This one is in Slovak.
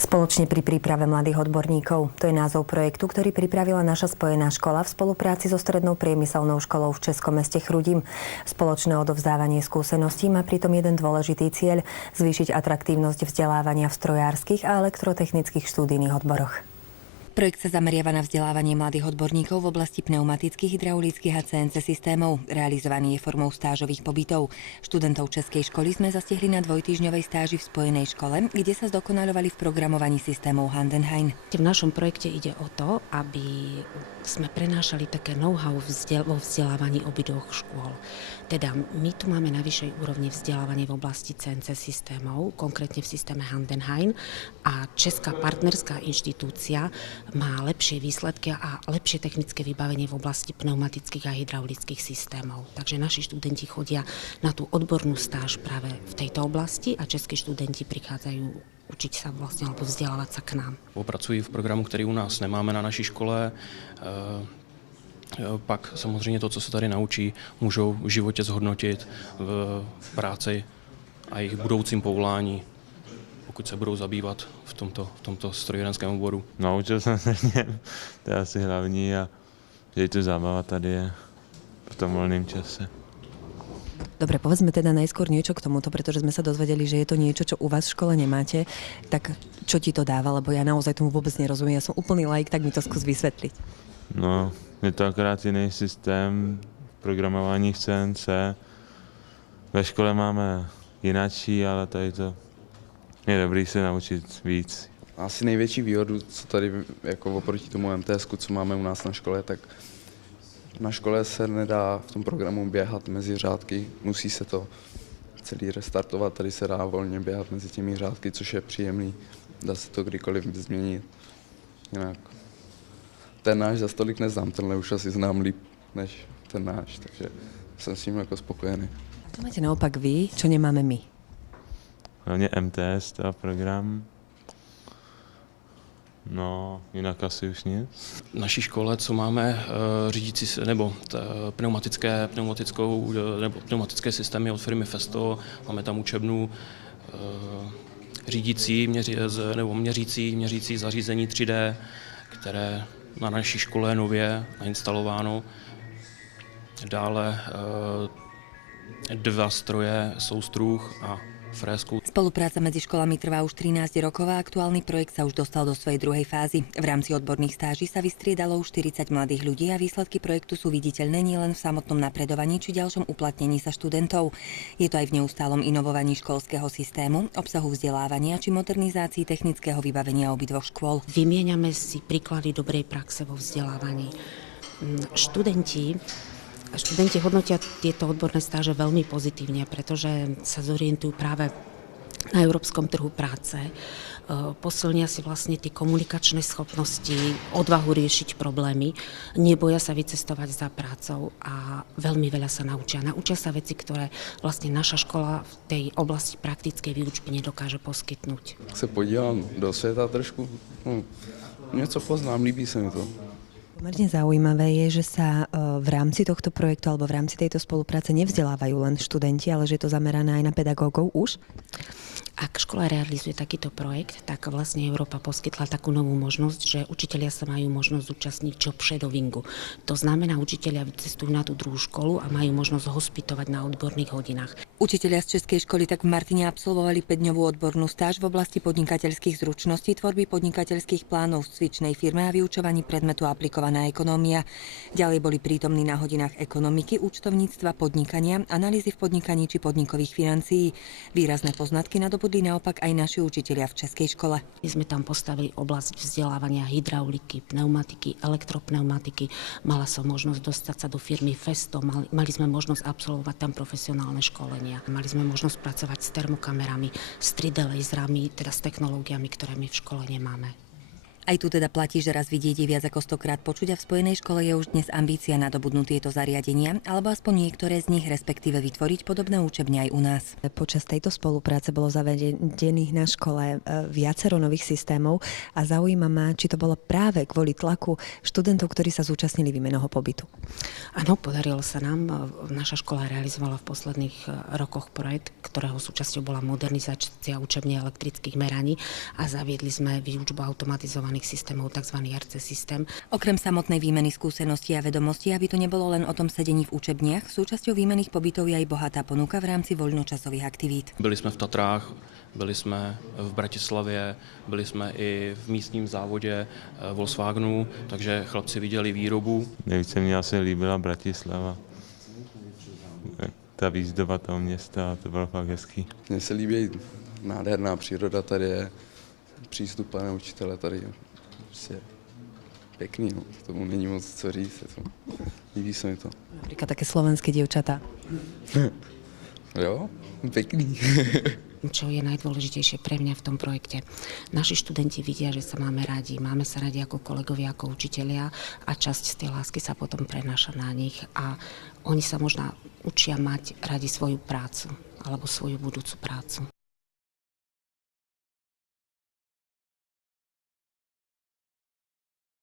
Spoločne pri príprave mladých odborníkov. To je názov projektu, ktorý pripravila naša spojená škola v spolupráci so Strednou priemyselnou školou v Českom meste Chrudim. Spoločné odovzdávanie skúseností má pritom jeden dôležitý cieľ – zvýšiť atraktívnosť vzdelávania v strojárskych a elektrotechnických študijných odboroch. Projekt sa zameriava na vzdelávanie mladých odborníkov v oblasti pneumatických, hydraulických a CNC systémov. Realizovaný je formou stážových pobytov. Študentov Českej školy sme zastihli na dvojtýždňovej stáži v spojenej škole, kde sa zdokonaľovali v programovaní systémov Hand & Hein. V našom projekte ide o to, aby sme prenášali také know-how vo vzdelávaní obidvoch škôl. Teda my tu máme na vyššej úrovni vzdelávanie v oblasti CNC systémov, konkrétne v systéme Hand & Hein, a Česká partnerská inštitúcia má lepšie výsledky a lepšie technické vybavenie v oblasti pneumatických a hydraulických systémov. Takže naši študenti chodia na tú odbornú stáž práve v tejto oblasti a českí študenti prichádzajú učiť sa vlastne alebo vzdelávať sa k nám. Pracuji v programu, který u nás nemáme na naší škole. Pak samozřejmě to, co se tady naučí, můžou v životě zhodnotit v práci a jejich budoucím povolání, pokud se budou zabývat v tomto strojírenském oboru. Naučil jsem se něm, to je asi hlavní, a že je to zábava tady je v tom voľném čase. Dobre, povedzme teda najskôr niečo k tomuto, pretože sme sa dozvedeli, že je to niečo, čo u vás v škole nemáte. Tak čo ti to dáva? Lebo ja naozaj tomu vôbec nerozumiem. Ja som úplný laik, tak mi to skús vysvetliť. No, je to akorát jiný systém programování v CNC. Ve škole máme jinačí, ale tady to je dobrý se naučit víc. Asi největší výhodu, co tady jako oproti tomu MTSku, co máme u nás na škole, tak na škole se nedá v tom programu běhat mezi řádky, musí se to celý restartovat, tady se dá volně běhat mezi těmi řádky, což je příjemný, dá se to kdykoliv změnit. Jinak ten náš za stolik neznám, tenhle už asi znám líp než ten náš, takže jsem s tím jako spokojený. To máte naopak vy, čo nemáme my? Hlavně MTS, to program. No, jinak asi už nic. V naší škole, co máme řídící nebo pneumatické systémy od firmy Festo, máme tam učebnu řídící měřící zařízení 3D, které na naší škole je nově nainstalováno. Dále 2 stroje, soustruh a frézku. Spolupráca medzi školami trvá už 13 rokov a aktuálny projekt sa už dostal do svojej druhej fázy. V rámci odborných stáží sa vystriedalo už 40 mladých ľudí a výsledky projektu sú viditeľné nielen v samotnom napredovaní či ďalšom uplatnení sa študentov. Je to aj v neustálom inovovaní školského systému, obsahu vzdelávania či modernizácii technického vybavenia obidvoch škôl. Vymieňame si príklady dobrej praxe vo vzdelávaní. Študenti hodnotia tieto odborné stáže veľmi pozitívne, pretože sa zorientujú práve na európskom trhu práce, posilnia si vlastne tie komunikačné schopnosti, odvahu riešiť problémy, neboja sa vycestovať za prácou a veľmi veľa sa naučia. Naučia sa veci, ktoré vlastne naša škola v tej oblasti praktickej výučby nedokáže poskytnúť. Tak se podívám do světa trošku, něco poznám, líbí se mi to. Pomerne zaujímavé je, že sa v rámci tohto projektu alebo v rámci tejto spolupráce nevzdelávajú len študenti, ale že je to zamerané aj na pedagógov už? Ak škola realizuje takýto projekt, tak vlastne Európa poskytla takú novú možnosť, že učitelia sa majú možnosť zúčastniť job shadowingu. To znamená, učitelia vycestujú na tú druhú školu a majú možnosť hospitovať na odborných hodinách. Učitelia z Českej školy tak v Martine absolvovali 5-dňovú odbornú stáž v oblasti podnikateľských zručností, tvorby podnikateľských plánov v cvičnej firme a vyučovaní predmetu aplikovaná ekonómia. Ďalej boli prítomní na hodinách ekonomiky, účtovníctva, podnikania, analýzy v podnikaní či podnikových financií. Výrazné poznatky nadobudli naopak aj naši učitelia v Českej škole. My sme tam postavili oblasť vzdelávania hydrauliky, pneumatiky, elektropneumatiky. Mala som možnosť dostať sa do firmy Festo, mali sme možnosť absolvovať tam profesionálne školenia. Mali sme možnosť pracovať s termokamerami, s 3D laserami, teda s technológiami, ktoré my v škole nemáme. Aj tu teda platí, že raz vidieť je viac ako 100-krát počuť a v spojenej škole je už dnes ambícia nadobudnúť tieto zariadenia, alebo aspoň niektoré z nich, respektíve vytvoriť podobné učebne aj u nás. Počas tejto spolupráce bolo zavedených na škole viacero nových systémov a zaujíma ma, či to bolo práve kvôli tlaku študentov, ktorí sa zúčastnili výmenného pobytu. Áno, podarilo sa nám. Naša škola realizovala v posledných rokoch projekt, ktorého súčasťou bola modernizácia učební elektrických meraní a zaviedli sme výučbu automatizovaných systémov, tzv. RC systém. Okrem samotnej výmeny skúseností a vedomostí, aby to nebolo len o tom sedení v učebniach, súčasťou výmenných pobytov je aj bohatá ponuka v rámci voľnočasových aktivít. Byli jsme v Tatrách, byli jsme v Bratislavě, byli jsme i v místním závodě Volkswagenu, takže chlapci viděli výrobu. Nejvíce mě asi líbila Bratislava. Ta výzdoba toho města, to bylo fakt hezký. Mně se líbí nádherná příroda, tady je přístup pana učitele, tady je prostě pěkný, no. Tomu není moc co říct, líbí se mi to. Napríklad také slovenské dievčatá. Jo, pěkný. Čo je najdôležitejšie pre mňa v tom projekte. Naši študenti vidia, že sa máme sa radi ako kolegovia, ako učitelia a časť z tej lásky sa potom prenáša na nich a oni sa možno učia mať radi svoju prácu alebo svoju budúcu prácu.